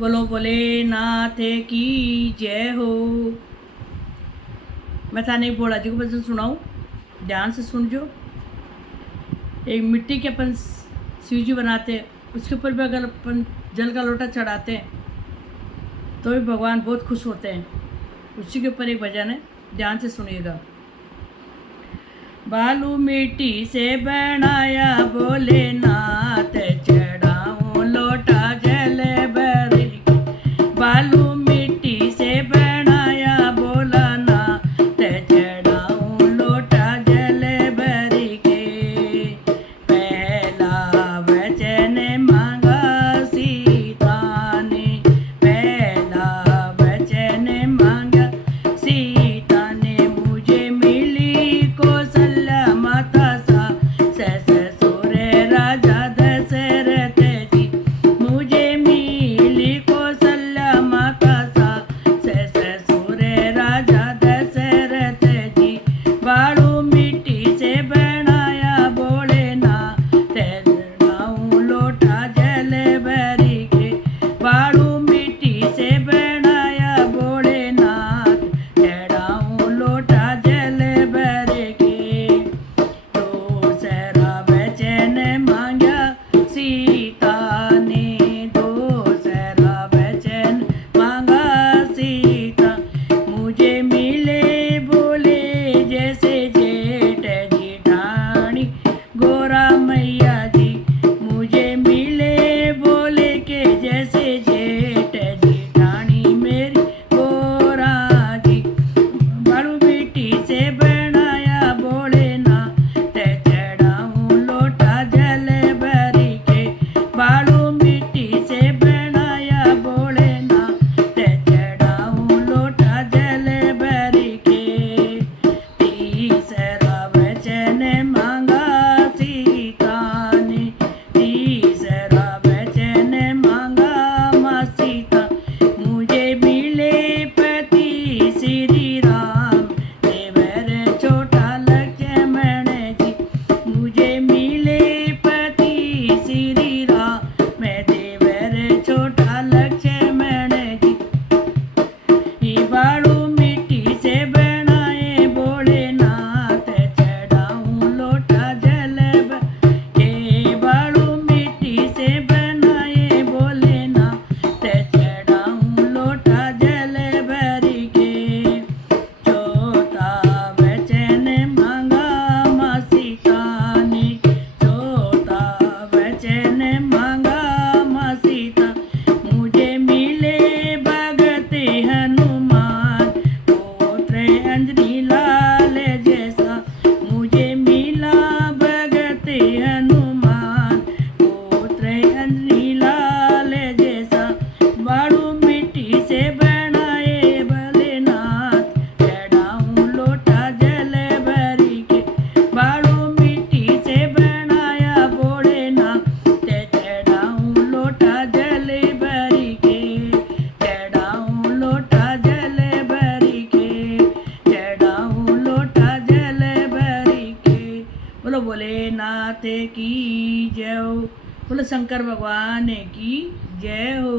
बोलो भोलेनाथ की जय हो। मैं थाने एक भोला जी को भजन सुनाऊँ, ध्यान से सुनजो। एक मिट्टी के अपन शिव जी बनाते हैं, उसके ऊपर भी अगर अपन जल का लोटा चढ़ाते हैं तो भी भगवान बहुत खुश होते हैं। उसी के ऊपर एक भजन है, ध्यान से सुनिएगा। बालू मिट्टी से बनाया भोलेनाथ, चढ़ाऊं लोटा जल भर के। बालू मिट्टी से बनाया भोलानाथ, चढ़ाऊं लोटा जल भर के। पहला वचन मांगा सीता ने, पहला वचन मांगा सीता ने, मुझे मिली कौशल्या माता सा ससुर राजा दशरथ जी। मुझे मिली कौशल्या माता सा ससुर राजा दशरथ जी। बालू मिट्टी से बनाया भोलेनाथ, चढ़ाऊं लोटा जल भर के। बालू मिट्टी से बनाया भोलेनाथ, चढ़ाऊं लोटा जल भर के। दूसरा वचन मांगा सीता ने, दूसरा वचन मांगा सीता। मुझे मिले बोले जैसे जेठ जेठानी गोरा मैया जी। मुझे मिले बोले के जैसे जेठ जेठानी मेरी गोरा जी। बालू मिट्टी से बनाया भोलेनाथ, चढ़ाऊं लोटा जल भर के। बालू मिट्टी से बनाया भोलेनाथ, चढ़ाऊं लोटा जल भर के। तीसरा वचन मांगा सीता ने, तीसरा वचन मांगा माँ सीता। मुझे मिले पति श्री राम, देवर छोटा लक्ष्मण जी। मुझे मिले पति श्री राम, मैं देवर छोटा लक्ष्मण जी। बालू मिट्टी से बनाए भोलेनाथ, चढ़ाऊं लोटा जल भर के। बालू मिट्टी से बनाए भोलेनाथ, चढ़ाऊं लोटा जल भर के। चौथा वचन मांगा माँ सीता ने, चौथा वचन मांगा माँ सीता। मुझे मिले भगत हनुमान, पुत्र अंजनी लाल जैसा। मुझे मिला भगत हनुमान, पुत्र अंजनी लाल जैसा। बालू मिट्टी से बनाए भोलेनाथ, चढ़ाऊं लोटा जल भर के। बालू मिट्टी से बनाया भोलेनाथ, चढ़ाऊं लोटा जल भर के। चढ़ाऊं लोटा जल भर के, चढ़ाऊं लोटा जल भर के। बोलो भोलेनाथ की जय हो, बोलो शंकर भगवान की जय हो।